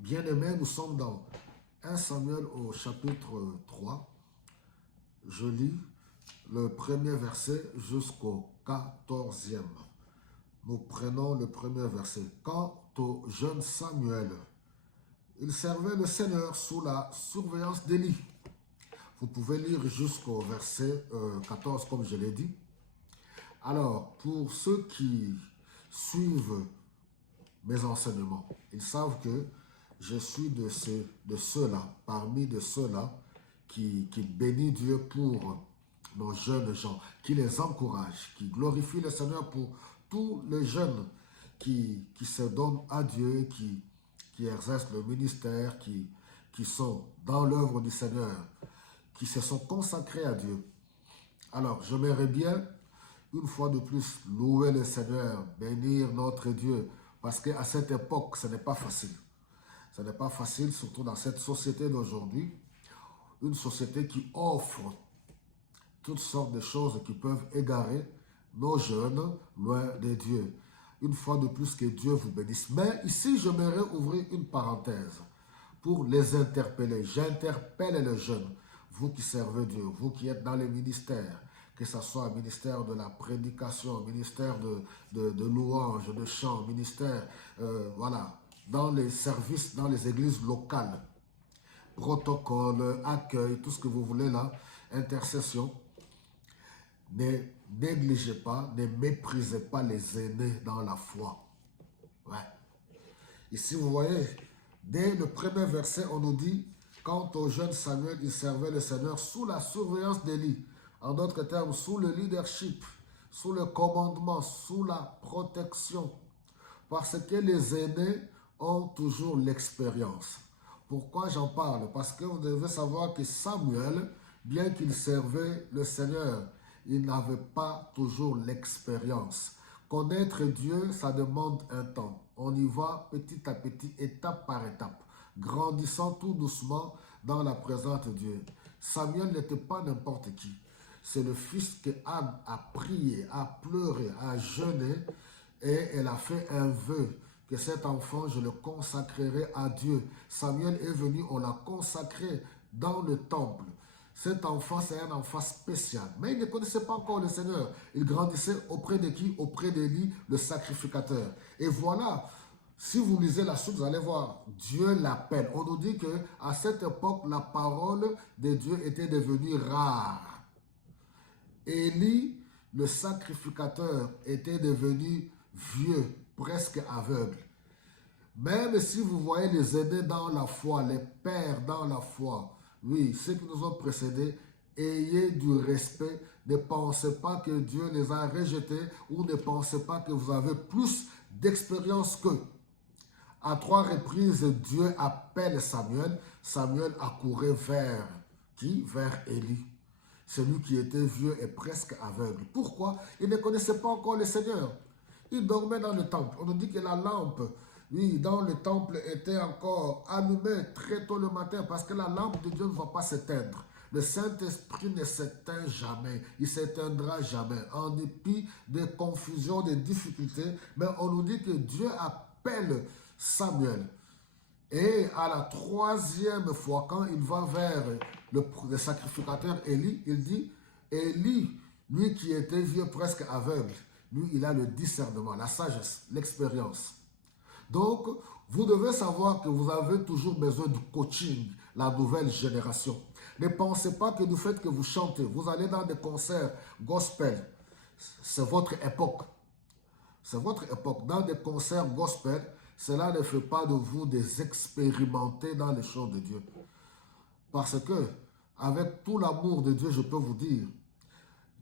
Bien-aimés, nous sommes dans 1 Samuel au chapitre 3. Je lis le premier verset jusqu'au 14e. Nous prenons le premier verset. Quant au jeune Samuel, il servait le Seigneur sous la surveillance d'Élie. Vous pouvez lire jusqu'au verset 14 comme je l'ai dit. Alors, pour ceux qui suivent mes enseignements, ils savent que je suis de ceux-là, parmi de ceux-là qui bénit Dieu pour nos jeunes gens, qui les encourage, qui glorifie le Seigneur pour tous les jeunes qui se donnent à Dieu, qui exercent le ministère, qui sont dans l'œuvre du Seigneur, qui se sont consacrés à Dieu. Alors, j'aimerais bien, une fois de plus, louer le Seigneur, bénir notre Dieu, parce qu'à cette époque, ce n'est pas facile. Ce n'est pas facile, surtout dans cette société d'aujourd'hui, une société qui offre toutes sortes de choses qui peuvent égarer nos jeunes loin de Dieu. Une fois de plus, que Dieu vous bénisse. Mais ici, j'aimerais ouvrir une parenthèse pour les interpeller. J'interpelle les jeunes, vous qui servez Dieu, vous qui êtes dans les ministères, que ce soit un ministère de la prédication, ministère de louange, de chant, ministère, voilà, dans les services, dans les églises locales, protocole, accueil, tout ce que vous voulez là, intercession. Ne négligez pas, ne méprisez pas les aînés dans la foi. Ouais. Ici, vous voyez, dès le premier verset, on nous dit, quant au jeune Samuel, il servait le Seigneur sous la surveillance d'Élie. En d'autres termes, sous le leadership, sous le commandement, sous la protection. Parce que les aînés ont toujours l'expérience. Pourquoi j'en parle? Parce que vous devez savoir que Samuel, bien qu'il servait le Seigneur, il n'avait pas toujours l'expérience. Connaître Dieu, ça demande un temps. On y va petit à petit, étape par étape, grandissant tout doucement dans la présence de Dieu. Samuel n'était pas n'importe qui. C'est le fils que Anne a prié, a pleuré, a jeûné, et elle a fait un vœu que cet enfant, je le consacrerai à Dieu. Samuel est venu, on l'a consacré dans le temple. Cet enfant, c'est un enfant spécial. Mais il ne connaissait pas encore le Seigneur. Il grandissait auprès de qui? Auprès d'Élie, le sacrificateur. Et voilà, si vous lisez la suite, vous allez voir, Dieu l'appelle. On nous dit qu'à cette époque, la parole de Dieu était devenue rare. Élie, le sacrificateur, était devenu vieux, presque aveugle. Même si vous voyez les aînés dans la foi, les pères dans la foi, oui, ceux qui nous ont précédés, ayez du respect. Ne pensez pas que Dieu les a rejetés ou ne pensez pas que vous avez plus d'expérience qu'eux. À 3 reprises, Dieu appelle Samuel. Samuel accourait vers qui? Vers Élie. Celui qui était vieux et presque aveugle. Pourquoi? Il ne connaissait pas encore le Seigneur. Il dormait dans le temple. On nous dit que la lampe, oui, dans le temple était encore allumée très tôt le matin parce que la lampe de Dieu ne va pas s'éteindre. Le Saint-Esprit ne s'éteint jamais. Il ne s'éteindra jamais. En dépit des confusions, des difficultés. Mais on nous dit que Dieu appelle Samuel. Et à la 3e fois, quand il va vers le sacrificateur Élie, il dit, Élie, lui qui était vieux presque aveugle, lui, il a le discernement, la sagesse, l'expérience. Donc, vous devez savoir que vous avez toujours besoin du coaching, la nouvelle génération. Ne pensez pas que du fait que vous chantez, vous allez dans des concerts gospel, c'est votre époque. C'est votre époque. Dans des concerts gospel, cela ne fait pas de vous des expérimentés dans les choses de Dieu. Parce que, avec tout l'amour de Dieu, je peux vous dire,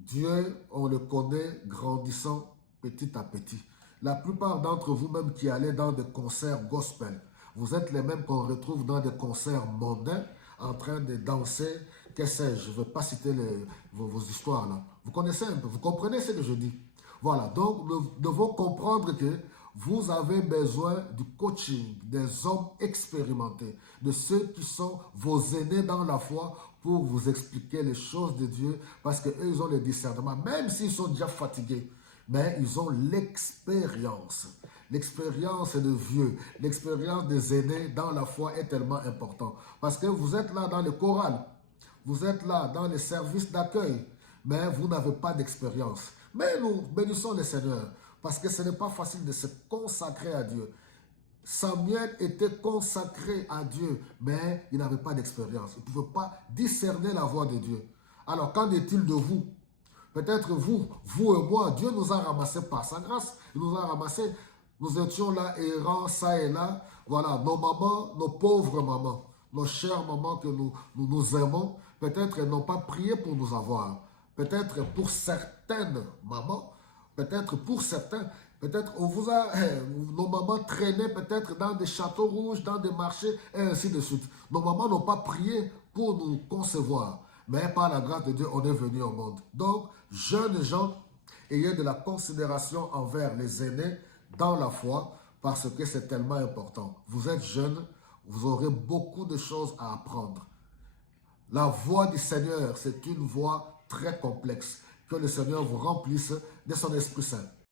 Dieu, on le connaît grandissant petit à petit. La plupart d'entre vous, même qui allez dans des concerts gospel, vous êtes les mêmes qu'on retrouve dans des concerts mondains, en train de danser, que sais-je, je ne vais pas citer vos histoires là. Vous connaissez un peu, vous comprenez ce que je dis. Voilà, donc nous devons comprendre que vous avez besoin du coaching des hommes expérimentés, de ceux qui sont vos aînés dans la foi pour vous expliquer les choses de Dieu parce qu'eux, ils ont le discernement, même s'ils sont déjà fatigués, mais ils ont l'expérience. l'expérience de vieux, l'expérience des aînés dans la foi est tellement importante. Parce que vous êtes là dans le choral, vous êtes là dans les services d'accueil, mais vous n'avez pas d'expérience. Mais nous bénissons le Seigneur, parce que ce n'est pas facile de se consacrer à Dieu. Samuel était consacré à Dieu, mais il n'avait pas d'expérience. Il ne pouvait pas discerner la voix de Dieu. Alors, qu'en est-il de vous? Peut-être vous et moi, Dieu nous a ramassés par sa grâce. Il nous a ramassés. Nous étions là, errants, ça et là. Voilà, nos mamans, nos pauvres mamans, nos chères mamans que nous aimons, peut-être elles n'ont pas prié pour nous avoir. Peut-être pour certaines mamans, peut-être pour certains, peut-être on vous a, nos mamans traînaient peut-être dans des châteaux rouges, dans des marchés, et ainsi de suite. Nos mamans n'ont pas prié pour nous concevoir. Mais par la grâce de Dieu, on est venu au monde. Donc, jeunes gens, ayez de la considération envers les aînés dans la foi, parce que c'est tellement important. Vous êtes jeunes, vous aurez beaucoup de choses à apprendre. La voix du Seigneur, c'est une voix très complexe. Que le Seigneur vous remplisse de son Esprit Saint.